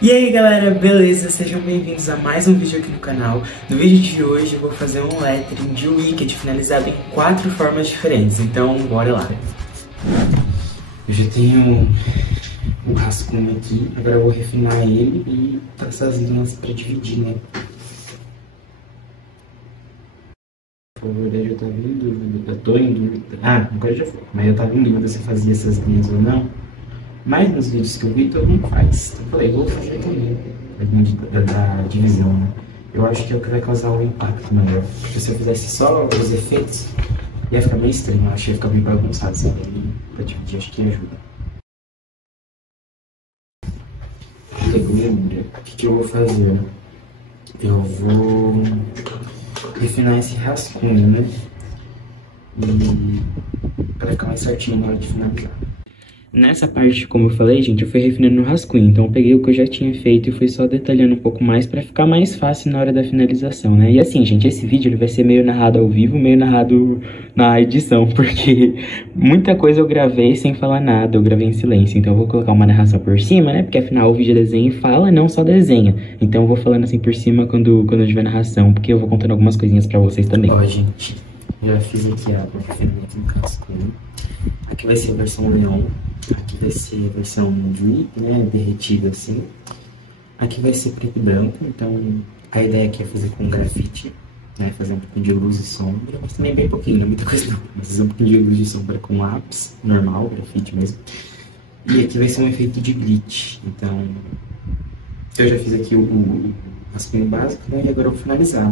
E aí galera, beleza? Sejam bem-vindos a mais um vídeo aqui no canal. No vídeo de hoje eu vou fazer um lettering de Wicked finalizado em 4 formas diferentes, então bora lá. Eu já tenho um rascunho aqui, agora eu vou refinar ele e traçar as linhas pra dividir, né? Na verdade eu tava em dúvida, eu tô em dúvida. Agora já foi, mas eu tava em dúvida se eu fazia essas linhas ou não. Mas nos vídeos que eu vi, todo mundo faz. Então eu falei, vou fazer também. Da divisão, né? Eu acho que é o que vai causar um impacto maior. Porque se eu fizesse só os efeitos, ia ficar bem estranho. Eu acho que ia ficar bem bagunçado, sabe? E pra dividir, acho que ajuda. Segunda, o que eu vou fazer? Eu vou refinar esse rascunho, né? E pra ficar mais certinho na hora de finalizar. Nessa parte, como eu falei, gente, eu fui refinando no rascunho, então eu peguei o que eu já tinha feito e fui só detalhando um pouco mais pra ficar mais fácil na hora da finalização, né? E assim, gente, esse vídeo ele vai ser meio narrado ao vivo, meio narrado na edição, porque muita coisa eu gravei sem falar nada, eu gravei em silêncio, então eu vou colocar uma narração por cima, né? Porque afinal o vídeo desenha e fala, não só desenha. Então eu vou falando assim por cima quando eu tiver narração, porque eu vou contando algumas coisinhas pra vocês também. Ó, gente, já fiz aqui a refinamento no rascunho. Aqui vai ser a versão neon, aqui vai ser a versão drip, né, derretida assim. Aqui vai ser preto e branco, então a ideia aqui é fazer com grafite, né, fazer um pouquinho de luz e sombra, mas também bem pouquinho, não é muita coisa não, mas fazer um pouquinho de luz e sombra com lápis, normal, grafite mesmo. E aqui vai ser um efeito de glitch, então eu já fiz aqui o rascunho básico, né, e agora eu vou finalizar.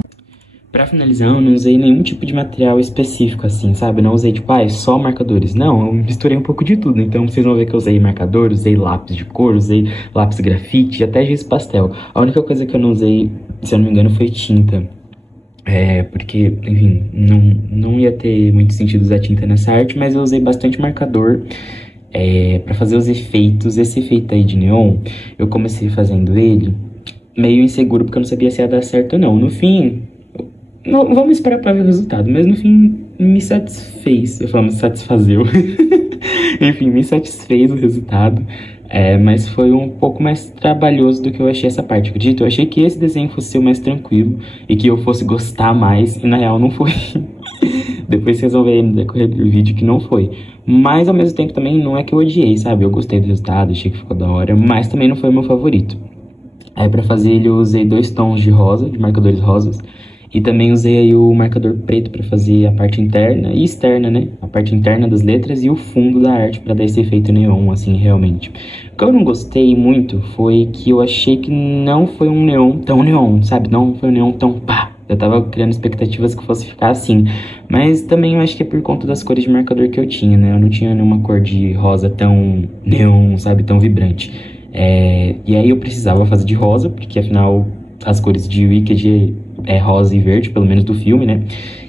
Pra finalizar, eu não usei nenhum tipo de material específico, assim, sabe? Não usei, tipo, só marcadores. Não, eu misturei um pouco de tudo. Então, vocês vão ver que eu usei marcador, usei lápis de cor, usei lápis grafite, até giz pastel. A única coisa que eu não usei, se eu não me engano, foi tinta. Porque, enfim, não ia ter muito sentido usar tinta nessa arte, mas eu usei bastante marcador pra fazer os efeitos. Esse efeito aí de neon, eu comecei fazendo ele meio inseguro, porque eu não sabia se ia dar certo ou não. No fim... Não, vamos esperar para ver o resultado, mas no fim me satisfez. Eu falo, me satisfazeu. Enfim, me satisfez o resultado. Mas foi um pouco mais trabalhoso do que eu achei essa parte. Acredito, eu achei que esse desenho fosse ser o mais tranquilo e que eu fosse gostar mais, e na real não foi. Depois vocês vão ver no decorrer do vídeo que não foi. Mas ao mesmo tempo também não é que eu odiei, sabe? Eu gostei do resultado, achei que ficou da hora, mas também não foi o meu favorito. Aí pra fazer ele eu usei 2 tons de rosa, de marcadores rosas. E também usei aí o marcador preto para fazer a parte interna e externa, né? A parte interna das letras e o fundo da arte para dar esse efeito neon, assim, realmente. O que eu não gostei muito foi que eu achei que não foi um neon tão neon, sabe? Não foi um neon tão pá. Eu tava criando expectativas que fosse ficar assim. Mas também eu acho que é por conta das cores de marcador que eu tinha, né? Eu não tinha nenhuma cor de rosa tão neon, sabe? Tão vibrante. E aí eu precisava fazer de rosa, porque afinal as cores de Wicked é rosa e verde, pelo menos do filme, né?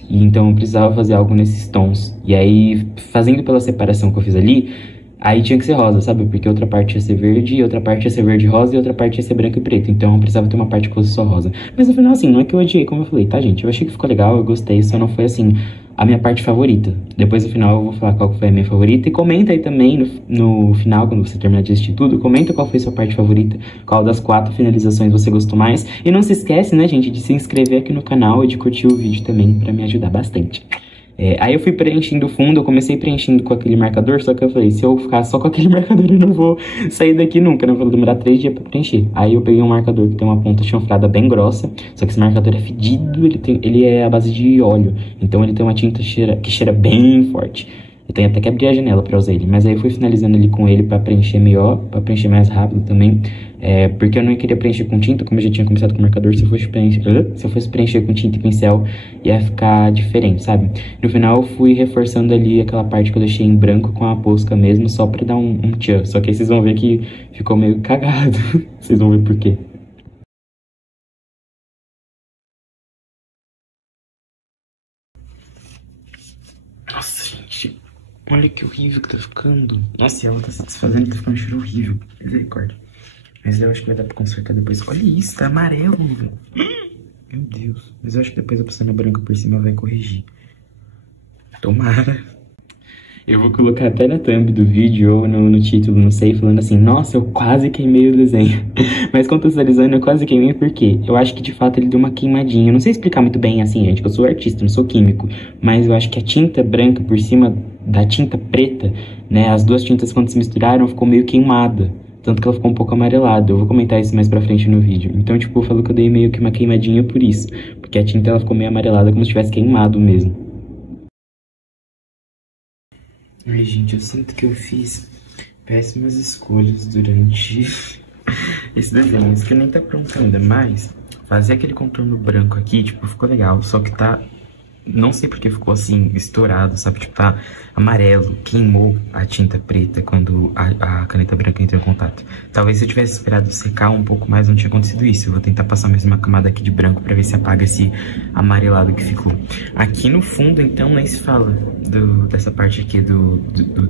E então eu precisava fazer algo nesses tons. E aí, fazendo pela separação que eu fiz ali, aí tinha que ser rosa, sabe? Porque outra parte ia ser verde, outra parte ia ser verde e rosa, e outra parte ia ser branco e preto. Então eu precisava ter uma parte que fosse só rosa. Mas no final, assim, não é que eu odiei, como eu falei, tá, gente? Eu achei que ficou legal, eu gostei, só não foi, assim, a minha parte favorita. Depois no final eu vou falar qual foi a minha favorita. E comenta aí também no final, quando você terminar de assistir tudo, comenta qual foi a sua parte favorita, qual das 4 finalizações você gostou mais. E não se esquece, né, gente, de se inscrever aqui no canal e de curtir o vídeo também, pra me ajudar bastante. Aí eu fui preenchendo o fundo, eu comecei preenchendo com aquele marcador, só que eu falei, se eu ficar só com aquele marcador eu não vou sair daqui nunca, né? Eu vou demorar 3 dias pra preencher. Aí eu peguei um marcador que tem uma ponta chanfrada bem grossa, só que esse marcador é fedido, ele é à base de óleo, então ele tem uma tinta que cheira bem forte. Eu tenho até que abrir a janela pra usar ele, mas aí eu fui finalizando ele com ele pra preencher melhor, pra preencher mais rápido também. Porque eu não queria preencher com tinta, como eu já tinha começado com o marcador, se eu fosse preencher com tinta e pincel, ia ficar diferente, sabe? No final eu fui reforçando ali aquela parte que eu deixei em branco com a posca mesmo, só pra dar um tchan. Só que aí vocês vão ver que ficou meio cagado. Vocês vão ver por quê. Nossa, gente. Olha que horrível que tá ficando. Nossa, e ela tá se desfazendo, tá ficando um cheiro horrível. Misericórdia. Mas eu acho que vai dar pra consertar depois. Olha isso, tá amarelo. Meu Deus. Mas eu acho que depois a pastana branca por cima vai corrigir. Tomara. Eu vou colocar até na thumb do vídeo ou no título, não sei, falando assim, nossa, eu quase queimei o desenho. Mas contextualizando, eu quase queimei porque eu acho que de fato ele deu uma queimadinha. Eu não sei explicar muito bem assim, gente, que eu sou artista, não sou químico. Mas eu acho que a tinta branca por cima da tinta preta, né, as duas tintas quando se misturaram ficou meio queimada. Tanto que ela ficou um pouco amarelada. Eu vou comentar isso mais pra frente no vídeo. Então, tipo, eu falo que eu dei meio que uma queimadinha por isso. Porque a tinta ela ficou meio amarelada, como se tivesse queimado mesmo. Ai, gente, eu sinto que eu fiz péssimas escolhas durante esse desenho. Isso que nem tá pronto ainda, mas fazer aquele contorno branco aqui, tipo, ficou legal. Só que tá... Não sei porque ficou assim, estourado, sabe? Tipo, tá amarelo, queimou a tinta preta quando a caneta branca entrou em contato. Talvez se eu tivesse esperado secar um pouco mais, não tinha acontecido isso. Eu vou tentar passar mais uma camada aqui de branco pra ver se apaga esse amarelado que ficou. Aqui no fundo, então, nem se fala dessa parte aqui do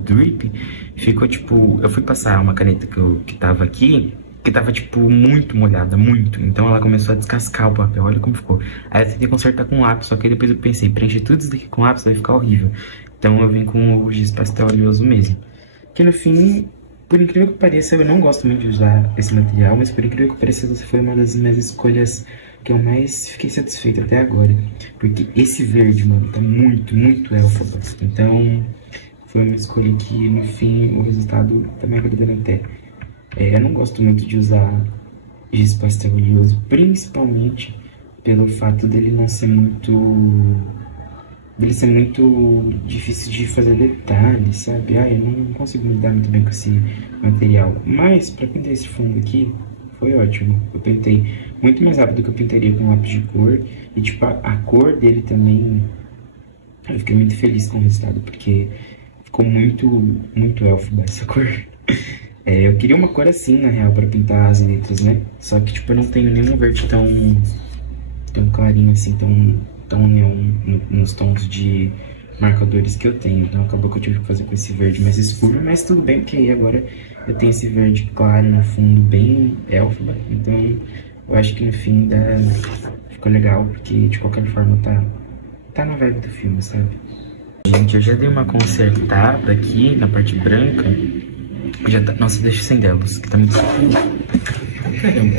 drip. Ficou tipo... Eu fui passar uma caneta que tava aqui... que tava, tipo, muito molhada, muito. Então ela começou a descascar o papel, olha como ficou. Aí eu tentei consertar com lápis, só que depois eu pensei, preencher tudo isso daqui com lápis vai ficar horrível. Então eu vim com o giz pastel oleoso mesmo. Que no fim, por incrível que pareça, eu não gosto muito de usar esse material, mas por incrível que pareça, essa foi uma das minhas escolhas que eu mais fiquei satisfeito até agora. Porque esse verde, mano, tá muito, muito elfaba. Então foi uma escolha que, no fim, o resultado tá me agradando até. Eu não gosto muito de usar giz pastel oleoso, principalmente pelo fato dele não ser muito... dele ser muito difícil de fazer detalhes, sabe? Eu não consigo lidar muito bem com esse material. Mas, pra pintar esse fundo aqui, foi ótimo. Eu pintei muito mais rápido do que eu pintaria com lápis de cor. E, tipo, a cor dele também... Eu fiquei muito feliz com o resultado, porque ficou muito, muito elfo essa cor. Eu queria uma cor assim, na real, pra pintar as letras, né? Só que, tipo, eu não tenho nenhum verde tão clarinho assim, tão neon nos tons de marcadores que eu tenho. Então, acabou que eu tive que fazer com esse verde mais escuro, mas tudo bem, porque aí agora eu tenho esse verde claro no fundo, bem elfba. Então, eu acho que no fim ficou legal, porque de qualquer forma tá na vibe do filme, sabe? Gente, eu já dei uma consertada aqui na parte branca. Já tá... Nossa, deixa sem delas, que tá muito escuro. Caramba.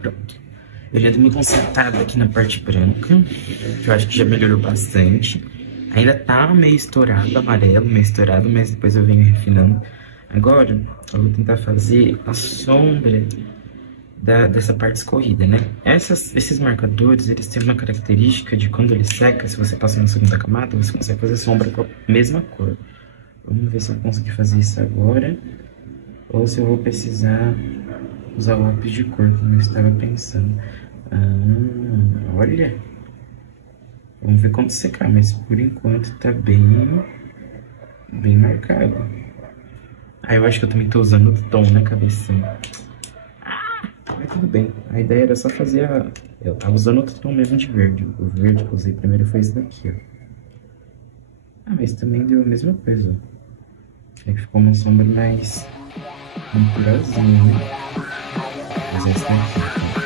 Pronto. Eu já dei uma consertada aqui na parte branca, que eu acho que já melhorou bastante. Ainda tá meio estourado, amarelo, meio estourado, mas depois eu venho refinando. Agora, eu vou tentar fazer a sombra dessa parte escorrida, né? Esses marcadores, eles têm uma característica de quando ele seca, se você passa na segunda camada, você consegue fazer sombra com a mesma cor. Vamos ver se eu conseguir fazer isso agora, ou se eu vou precisar usar o lápis de cor, como eu estava pensando. Olha! Vamos ver quando secar, mas por enquanto tá bem marcado. Eu acho que eu também tô usando o tom na cabeça. Mas tudo bem, a ideia era só fazer eu tava usando outro tom mesmo de verde. O verde que eu usei primeiro foi esse daqui, ó. Mas também deu a mesma coisa, ó. Ficou uma sombra mais naturalzinha, né? Mas essa daqui, ó.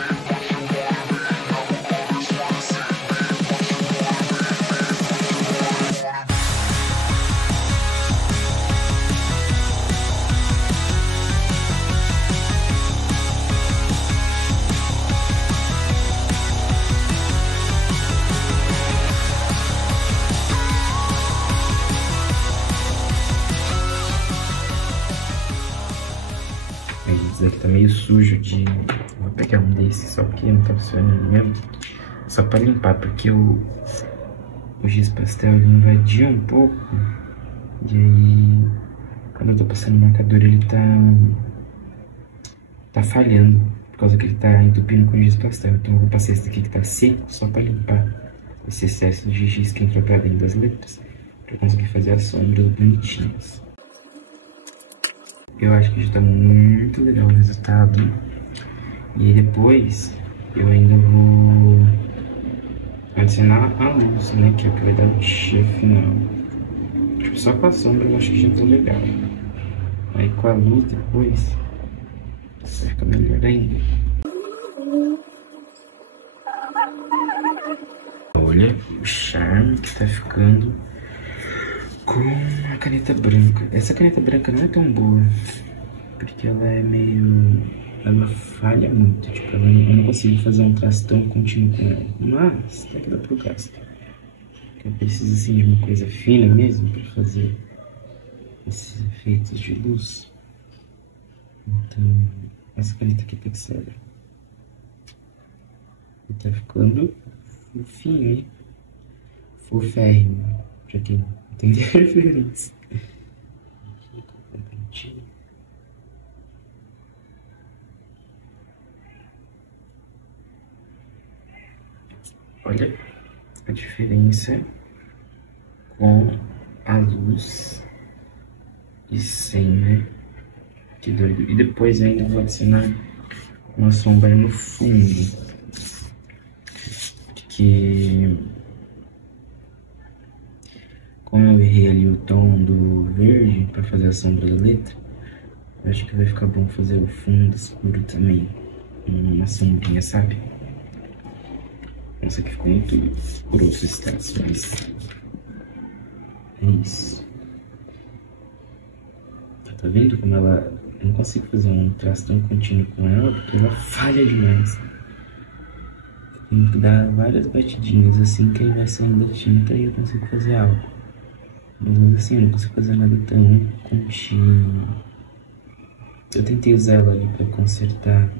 Esse daqui tá meio sujo de... Vou pegar um desses só porque não tá funcionando mesmo. Só pra limpar, porque o giz pastel ele invadiu um pouco. E aí, quando eu tô passando o marcador, ele tá falhando. Por causa que ele tá entupindo com o giz pastel. Então eu vou passar esse daqui que tá seco, só pra limpar esse excesso de giz que entrou pra dentro das letras. Pra conseguir fazer as sombras bonitinhas. Eu acho que já tá muito legal o resultado. E aí depois eu ainda vou adicionar a luz, né? Que é o que vai dar o cheiro final. Tipo, só com a sombra eu acho que já tá legal. Aí com a luz depois vai ficar melhor ainda. olha o charme que tá ficando com a caneta branca. Essa caneta branca não é tão boa, porque ela é meio... ela falha muito, tipo, eu não consigo fazer um traço tão contínuo com ela. Mas, até que dá pro gasto. Eu preciso, assim, de uma coisa fina mesmo pra fazer esses efeitos de luz. Então, essa caneta aqui tem que ser. E tá ficando fofinho, hein? Foférrimo, pra quem não entender a referência. Olha a diferença com a luz e sem, né? Que doido. E depois ainda vou adicionar uma sombra no fundo, porque como eu errei ali o tom do verde para fazer a sombra da letra, eu acho que vai ficar bom fazer o fundo escuro também, uma sombrinha, sabe? Nossa, que ficou muito grosso esse traço, mas é isso. Tá vendo como ela... eu não consigo fazer um traço tão contínuo com ela, porque ela falha demais. Tem que dar várias batidinhas assim, que aí vai saindo da tinta e eu consigo fazer algo. Mas assim, eu não consigo fazer nada tão contínuo. Eu tentei usar ela ali pra consertar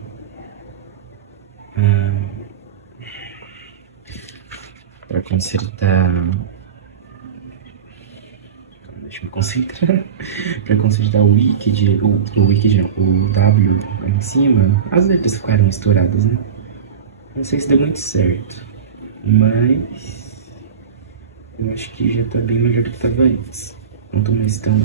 deixa eu me concentrar. Pra consertar o Wicked, o Wicked não, o W lá em cima, as letras ficaram misturadas, né? Não sei se deu muito certo, mas eu acho que já tá bem melhor do que tava antes. Não tô mais tão...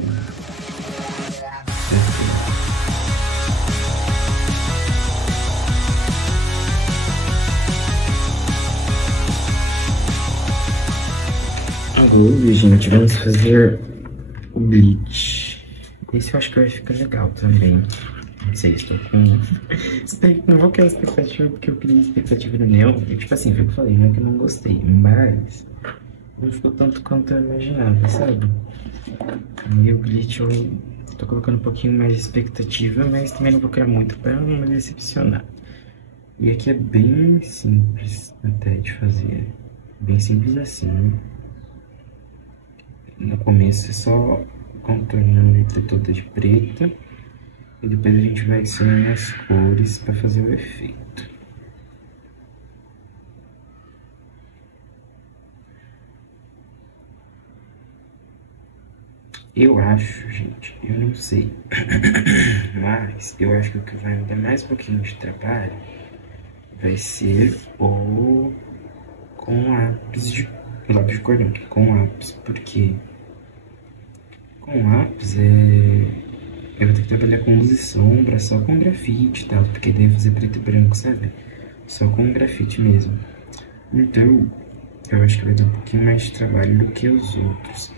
Agora, gente, vamos fazer o bleach. Esse eu acho que vai ficar legal também. Não sei, estou com... não vou criar expectativa, porque eu criei expectativa no Neon. E, tipo assim, foi o que eu falei, não é que eu não gostei, mas não ficou tanto quanto eu imaginava, sabe? E o bleach eu tô colocando um pouquinho mais de expectativa, mas também não vou criar muito pra não me decepcionar. E aqui é bem simples até de fazer. Bem simples assim, né? No começo é só contornando a letra toda de preta. E depois a gente vai adicionando as cores para fazer o efeito. Eu acho, gente, eu não sei, mas eu acho que o que vai me dar mais um pouquinho de trabalho vai ser o com lápis de cor não, com lápis, porque com lápis eu vou ter que trabalhar com luz e sombra, só com grafite e tal, porque daí fazer preto e branco, sabe? Só com grafite mesmo. Então, eu acho que vai dar um pouquinho mais de trabalho do que os outros.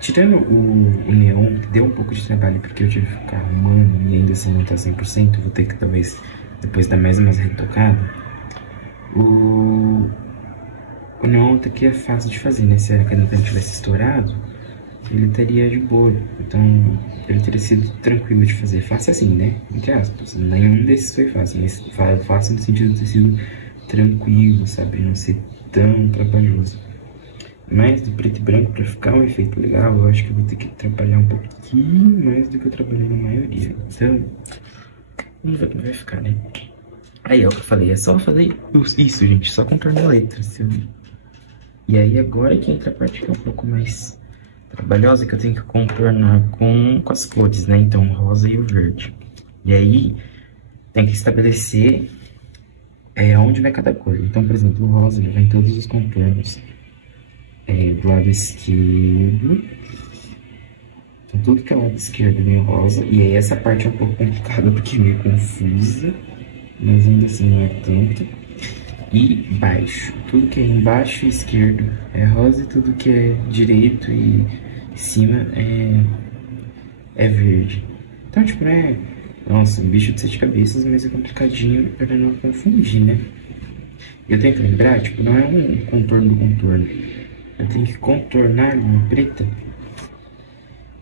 Tirando o neon, que deu um pouco de trabalho porque eu tive que ficar arrumando e ainda assim não tá 100%, vou ter que talvez depois dar mais umas retocadas. O neon aqui é fácil de fazer, né? Se a caneta não tivesse estourado, ele estaria de boa, então ele teria sido tranquilo de fazer. Fácil assim, né? Entre aspas, nenhum desses foi fácil, mas fácil no sentido de ter sido tranquilo, sabe? Não ser tão trabalhoso. Mas do preto e branco, pra ficar um efeito legal, eu acho que eu vou ter que trabalhar um pouquinho mais do que eu trabalhei na maioria. Então, vamos ver como vai ficar, né? Aí, é o que eu falei, é só fazer isso, gente, só contornar a letra. E aí, agora que entra a parte que é um pouco mais trabalhosa, que eu tenho que contornar com as cores, né? Então, o rosa e o verde. E aí, tem que estabelecer onde vai cada cor. Então, por exemplo, o rosa, ele vai em todos os contornos. Do lado esquerdo. Então, tudo que é lado esquerdo vem rosa. E aí, essa parte é um pouco complicada, porque é meio confusa. Mas ainda assim não é tanto. E baixo. Tudo que é embaixo e esquerdo é rosa. E tudo que é direito e cima é verde. Então, tipo, nossa, um bicho de 7 cabeças, mas é complicadinho pra não confundir, né? Eu tenho que lembrar, tipo, não é um contorno do contorno. Eu tenho que contornar a linha preta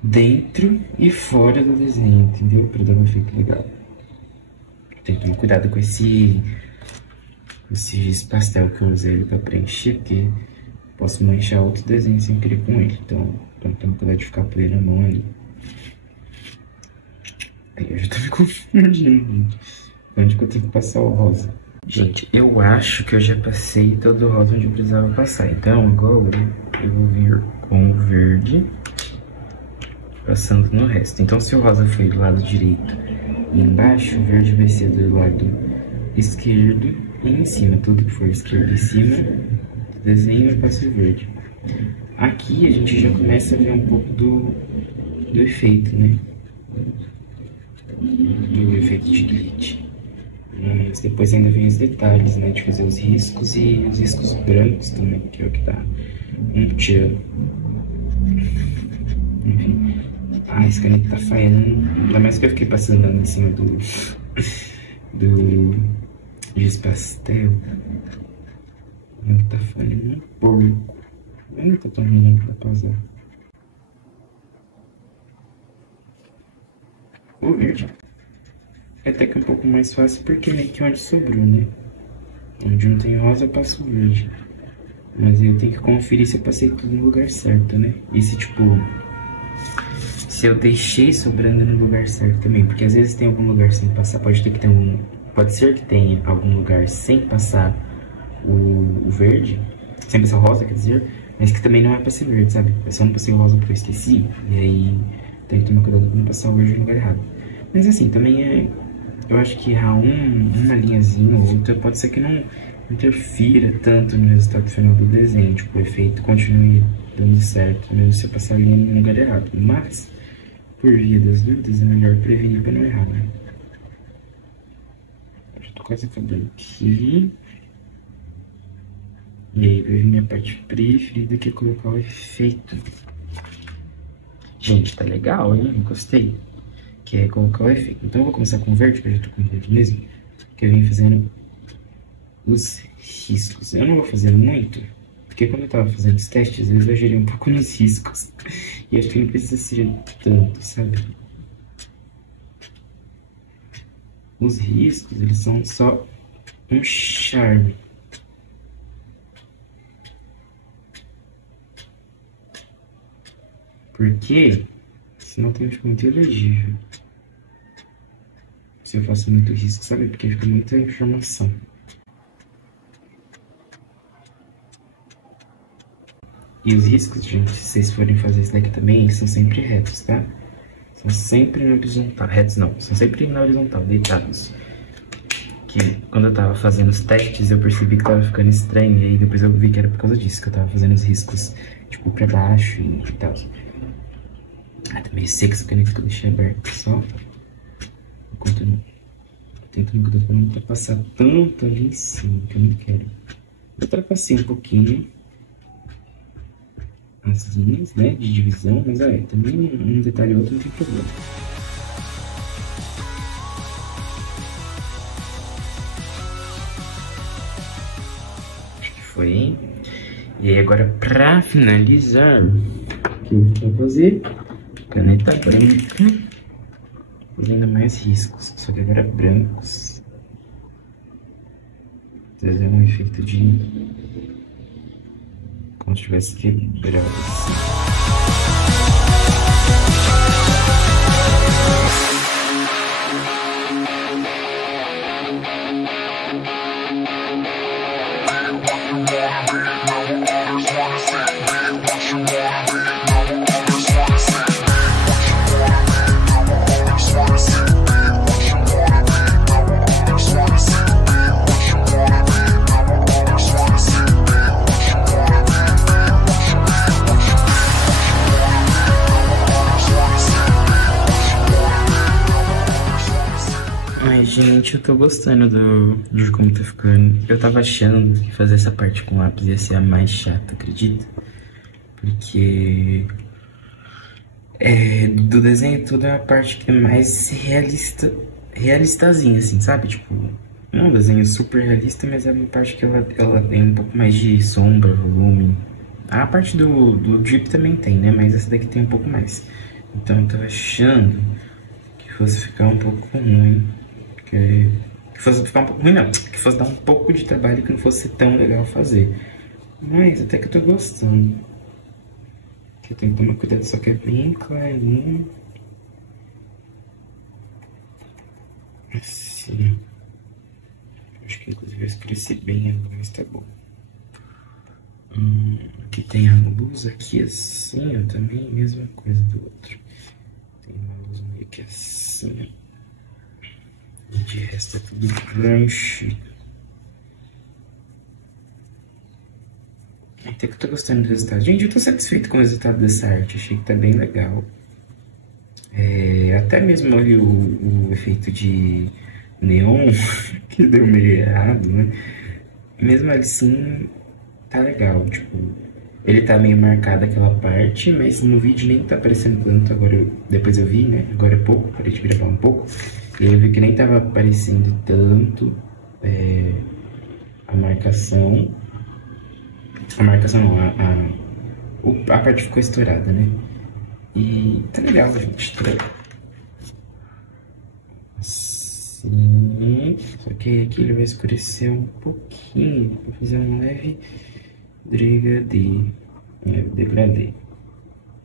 dentro e fora do desenho, entendeu? Pra dar um efeito legal. Tem que tomar cuidado com esse giz pastel que eu usei pra preencher, porque posso manchar outro desenho sem querer com ele. Então toma cuidado de ficar por ele na mão ali. Aí eu já tô me confundindo, gente. Onde que eu tenho que passar o rosa? Gente, eu acho que eu já passei todo o rosa onde eu precisava passar. Então agora eu vou vir com o verde, passando no resto. Então se o rosa foi do lado direito e embaixo, o verde vai ser do lado esquerdo e em cima. Tudo que for esquerdo e cima do desenho eu passo o verde. Aqui a gente já começa a ver um pouco do efeito, né? Do efeito de glitch. Mas depois ainda vem os detalhes, né? De fazer os riscos e os riscos brancos também, que é o que dá um tchan. Enfim. Ah, esse caneta tá falhando. Ainda mais que eu fiquei passando em cima do giz pastel. Ele tá falhando um pouco. Não tá tão ruim, não dá pra usar. O verde é até que um pouco mais fácil porque meio que onde sobrou, né? Onde não tem rosa eu passo verde. Mas eu tenho que conferir se eu passei tudo no lugar certo, né? E se tipo, se eu deixei sobrando no lugar certo também. Porque às vezes tem algum lugar sem passar, pode ser que tenha algum lugar sem passar o verde, sem passar o rosa, quer dizer, mas que também não é pra ser verde, sabe? Eu só não passei o rosa porque eu esqueci, e aí tem que tomar cuidado pra não passar o verde no lugar errado. Mas assim, também eu acho que errar uma linhazinha ou outra pode ser que não interfira tanto no resultado final do desenho, tipo, o efeito continue dando certo, mesmo se eu passar a linha no lugar errado. Mas, por via das dúvidas, é melhor prevenir pra não errar, né? Eu já tô quase acabando aqui. E aí vai vir minha parte preferida, que é colocar o efeito. Gente, tá legal, hein? Gostei. Que é colocar o efeito. Então eu vou começar com o verde, que eu já tô com o verde mesmo. Que eu vim fazendo os riscos. Eu não vou fazendo muito, porque quando eu tava fazendo os testes, às vezes eu exagerei um pouco nos riscos. E acho que não precisa ser tanto, sabe? Os riscos, eles são só um charme. Porque senão também fica muito elegível. Se eu faço muito risco, sabe? Porque fica muita informação. E os riscos, gente, se vocês forem fazer isso daqui também, eles são sempre retos, tá? São sempre na horizontal. Retos não, são sempre na horizontal, deitados. Que quando eu tava fazendo os testes, eu percebi que tava ficando estranho. E aí depois eu vi que era por causa disso, que eu tava fazendo os riscos, tipo, pra baixo e tal. Ah, tá meio seco essa caneta que eu deixei aberta só. Enquanto eu tento me cuidar pra não ultrapassar tanto ali em cima, que eu não quero. Eu ultrapassei um pouquinho as linhas, né, de divisão, mas também um detalhe ou outro não tem problema. Acho que foi, hein? E aí agora pra finalizar, o que eu vou fazer? Caneta branca, fazendo mais riscos, só que agora brancos, trazendo um efeito de como se tivesse quebrado assim. Gente, eu tô gostando de como tá ficando. Eu tava achando que fazer essa parte com lápis ia ser a mais chata, acredita? Porque do desenho tudo é a parte que é mais realistazinha, assim, sabe? Tipo, Não é um desenho super realista, mas é uma parte que ela tem um pouco mais de sombra, volume. A parte do Drip também tem, né? Mas essa daqui tem um pouco mais. Então eu tô achando que fosse ficar um pouco ruim. Que fosse ficar um pouco ruim, não. Que fosse dar um pouco de trabalho, que não fosse tão legal fazer. Mas até que eu tô gostando. Que eu tenho que tomar cuidado, só que é bem clarinho. Assim. Acho que inclusive eu escureci bem agora, mas tá bom. Aqui tem a luz aqui assim, ó, também, mesma coisa do outro. Tem uma luz meio que assim, ó. E de resto é tudo preenchido. Até que eu tô gostando do resultado. Gente, eu tô satisfeito com o resultado dessa arte, achei que tá bem legal. Até mesmo ali o efeito de neon, que deu meio errado, né? Mesmo assim, tá legal, tipo, ele tá meio marcado aquela parte, mas no vídeo nem tá aparecendo tanto, depois eu vi, né, agora é pouco, parei de gravar um pouco, e aí eu vi que nem tava aparecendo tanto a marcação não, a parte ficou estourada, né, e tá legal, gente, tá legal. Assim, só que aqui ele vai escurecer um pouquinho, vou fazer um leve degradê,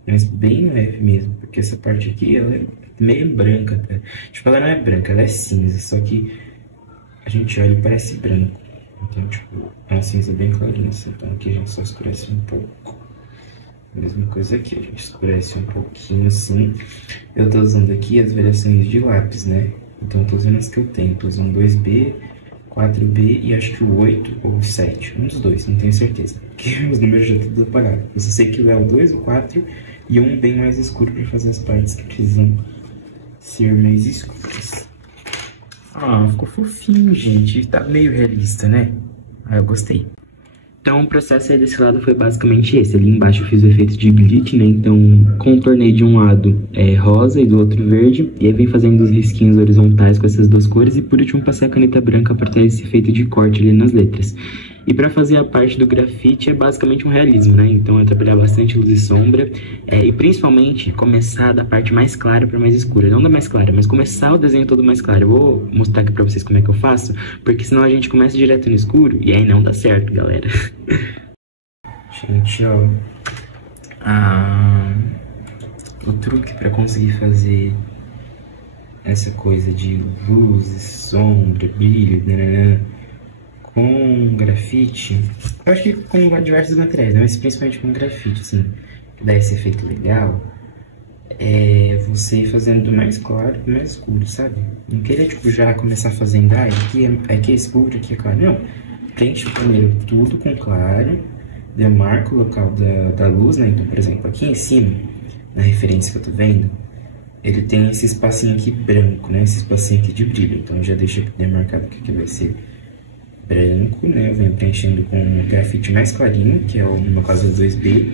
mas bem leve mesmo, porque essa parte aqui ela é meio branca, tá? Tipo, ela não é branca, ela é cinza, só que a gente olha e parece branco, então tipo, é uma cinza bem clarinha, então aqui a gente só escurece um pouco. Mesma coisa aqui, a gente escurece um pouquinho assim. Eu tô usando aqui as variações de lápis, né? Então eu tô usando as que eu tenho, tô usando 2B, 4B e acho que o 8 ou o 7, um dos dois, não tenho certeza, porque os números já estão tudo apagados. Eu só sei que é o 2, o 4 e um bem mais escuro para fazer as partes que precisam ser mais escuras. Ah, ficou fofinho, gente, tá meio realista, né? Ah, eu gostei. Então o processo aí desse lado foi basicamente esse. Ali embaixo eu fiz o efeito de glitch, né? Então contornei de um lado rosa e do outro verde. E aí vem fazendo os risquinhos horizontais com essas duas cores. E por último passei a caneta branca para ter esse efeito de corte ali nas letras. E para fazer a parte do grafite é basicamente um realismo, né? Então é trabalhar bastante luz e sombra. E principalmente começar da parte mais clara para mais escura. Não da mais clara, mas começar o desenho todo mais claro. Eu vou mostrar aqui para vocês como é que eu faço. Porque senão a gente começa direto no escuro e aí não dá certo, galera. Gente, ó, o truque para conseguir fazer essa coisa de luz, sombra, brilho, com grafite, eu acho que com diversos materiais, né? Mas principalmente com grafite, assim, que dá esse efeito legal, é você ir fazendo do mais claro pro mais escuro, sabe? Não querer, tipo, já começar fazendo, aqui é escuro, aqui é claro, não. Preenche primeiro tudo com claro, demarca o local da luz, né? Então, por exemplo, aqui em cima, na referência que eu tô vendo, ele tem esse espacinho aqui branco, né? Esse espacinho aqui de brilho. Então, eu já deixo demarcado que aqui vai ser branco, né? Eu venho preenchendo com um grafite mais clarinho, que é, no meu caso, o 2B.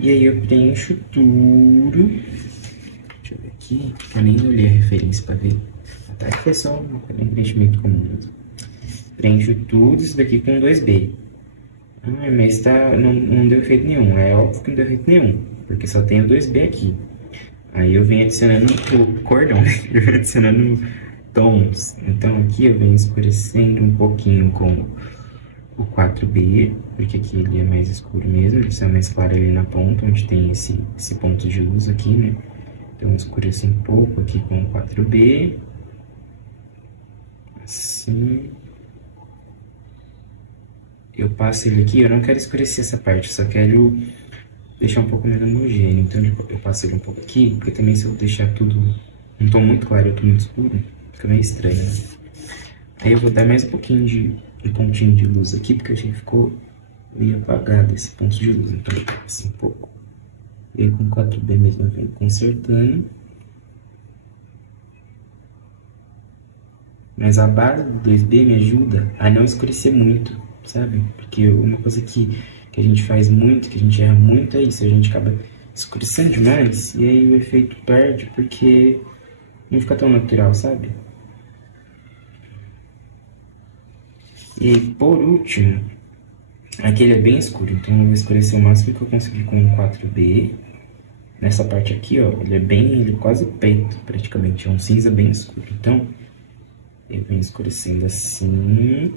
E aí eu preencho tudo. Deixa eu ver aqui, eu nem olhei a referência pra ver. Tá, aqui é só um preenchimento comum mesmo. Preencho tudo isso daqui com 2B. Mas não deu efeito nenhum. É óbvio que não deu efeito nenhum, porque só tem o 2B aqui. Aí eu venho adicionando o cordão, né? Eu venho adicionando tons. Então aqui eu venho escurecendo um pouquinho com o 4B, porque aqui ele é mais escuro mesmo, ele é mais claro ali na ponta, onde tem esse ponto de luz aqui, né? Então eu escureço um pouco aqui com o 4B. Assim. Eu passo ele aqui, eu não quero escurecer essa parte, só quero deixar um pouco mais homogêneo. Então eu passo ele um pouco aqui, porque também se eu deixar tudo um tom muito claro e outro muito escuro, fica meio estranho, né? Aí eu vou dar mais um pouquinho um pontinho de luz aqui, porque eu achei que ficou meio apagado esse ponto de luz. Então eu passo assim um pouco. E aí com 4B mesmo eu venho consertando. Mas a base do 2B me ajuda a não escurecer muito, sabe? Porque uma coisa que a gente faz muito, que a gente erra muito é isso, a gente acaba escurecendo demais e aí o efeito perde porque não fica tão natural, sabe? E por último, aqui ele é bem escuro, então eu vou escurecer o máximo que eu conseguir com um 4B. Nessa parte aqui, ó, ele é quase preto, praticamente, é um cinza bem escuro. Então, eu venho escurecendo assim.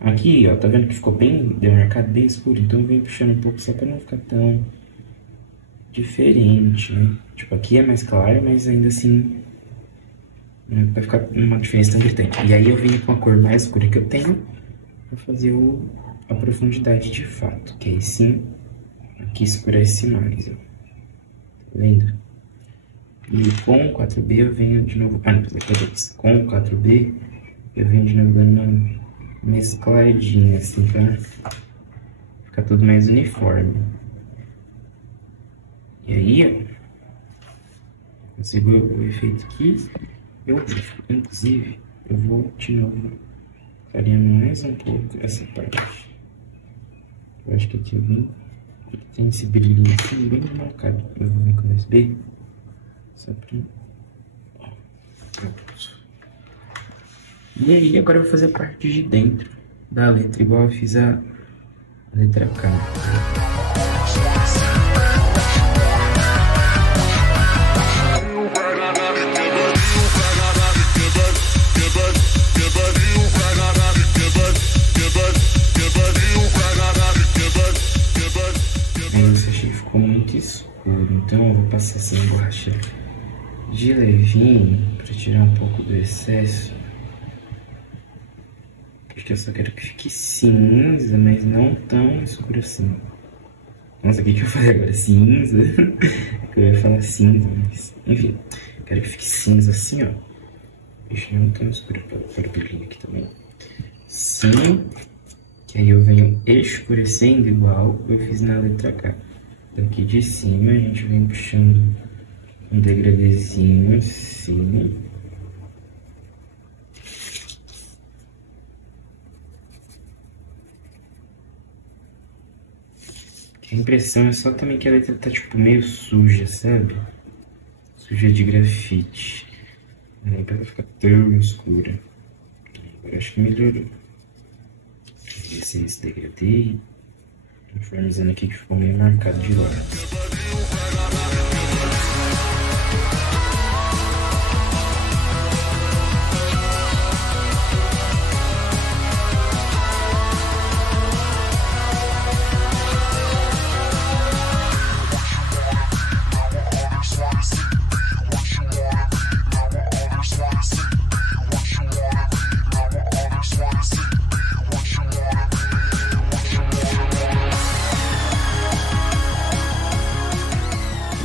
Aqui, ó, tá vendo que ficou bem demarcado, bem escuro? Então eu venho puxando um pouco só pra não ficar tão diferente, né? Tipo, aqui é mais claro, mas ainda assim não vai ficar uma diferença tão gritante. E aí eu venho com a cor mais escura que eu tenho pra fazer a profundidade de fato, que aí sim, aqui escurece mais, ó. Tá vendo? E com o 4B eu venho de novo... Ah, não, com o 4B eu venho de novo dando uma mescladinha, assim, pra ficar tudo mais uniforme. E aí, ó, consigo o efeito aqui. Inclusive, eu vou de novo clareando mais um pouco essa parte. Eu acho que aqui tem esse brilhinho assim, bem marcado. Eu vou vir com o USB, só pra... Pronto. E aí, agora eu vou fazer a parte de dentro da letra, igual eu fiz a letra K. Escuro, então eu vou passar assim a borracha de levinho para tirar um pouco do excesso, porque eu só quero que fique cinza, mas não tão escuro assim. Nossa, o que eu falei agora? Cinza? Eu ia falar cinza, mas enfim, quero que fique cinza assim, ó. Deixa eu não tão escuro para o brilhinho aqui também. Sim, que aí eu venho escurecendo igual eu fiz na letra K. Daqui de cima a gente vem puxando um degradezinho assim. A impressão é só também que a letra tá tipo meio suja, sabe? Suja de grafite. Não é pra ela ficar tão escura. Agora acho que melhorou. Descer esse degradê. Uniformizando aqui que ficou meio marcado de lado.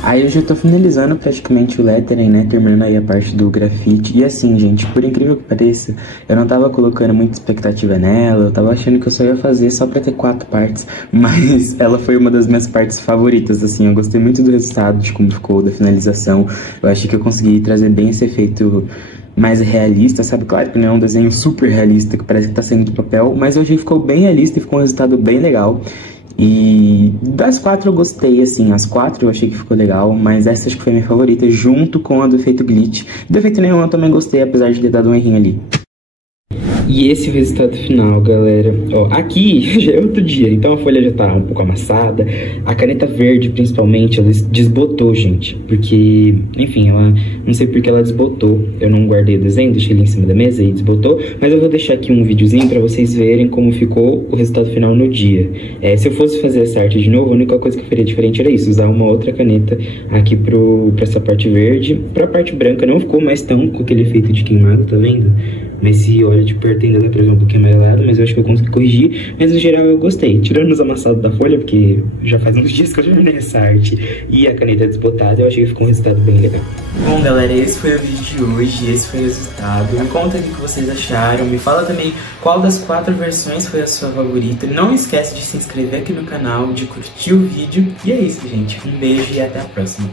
Aí eu já tô finalizando praticamente o lettering, né, terminando aí a parte do grafite. E assim, gente, por incrível que pareça, eu não tava colocando muita expectativa nela, eu tava achando que eu só ia fazer só pra ter 4 partes, mas ela foi uma das minhas partes favoritas, assim, eu gostei muito do resultado, de como ficou, da finalização. Eu achei que eu consegui trazer bem esse efeito mais realista, sabe? Claro que não é um desenho super realista, que parece que tá saindo do papel, mas eu achei que ficou bem realista e ficou um resultado bem legal. E das 4 eu gostei, assim, as 4 eu achei que ficou legal, mas essa acho que foi minha favorita, junto com a do efeito glitch. Do efeito nenhum eu também gostei, apesar de ter dado um errinho ali. E esse é o resultado final, galera. Ó, aqui já é outro dia, então a folha já tá um pouco amassada. A caneta verde, principalmente, ela desbotou, gente. Porque, enfim, ela... Não sei porque ela desbotou. Eu não guardei o desenho, deixei ele em cima da mesa e desbotou. Mas eu vou deixar aqui um videozinho pra vocês verem como ficou o resultado final no dia. Se eu fosse fazer essa arte de novo, a única coisa que eu faria diferente era isso. Usar uma outra caneta aqui pra essa parte verde. Pra parte branca não ficou mais tão com aquele efeito de queimado, tá vendo? Mas se olha de perto ainda dá pra ver um pouquinho amarelado, mas eu acho que eu consegui corrigir. Mas no geral eu gostei. Tirando os amassados da folha, porque já faz uns dias que eu terminei essa arte, e a caneta desbotada, eu achei que ficou um resultado bem legal. Bom, galera, esse foi o vídeo de hoje, esse foi o resultado. Me conta o que vocês acharam, me fala também qual das 4 versões foi a sua favorita. Não esquece de se inscrever aqui no canal, de curtir o vídeo. E é isso, gente. Um beijo e até a próxima.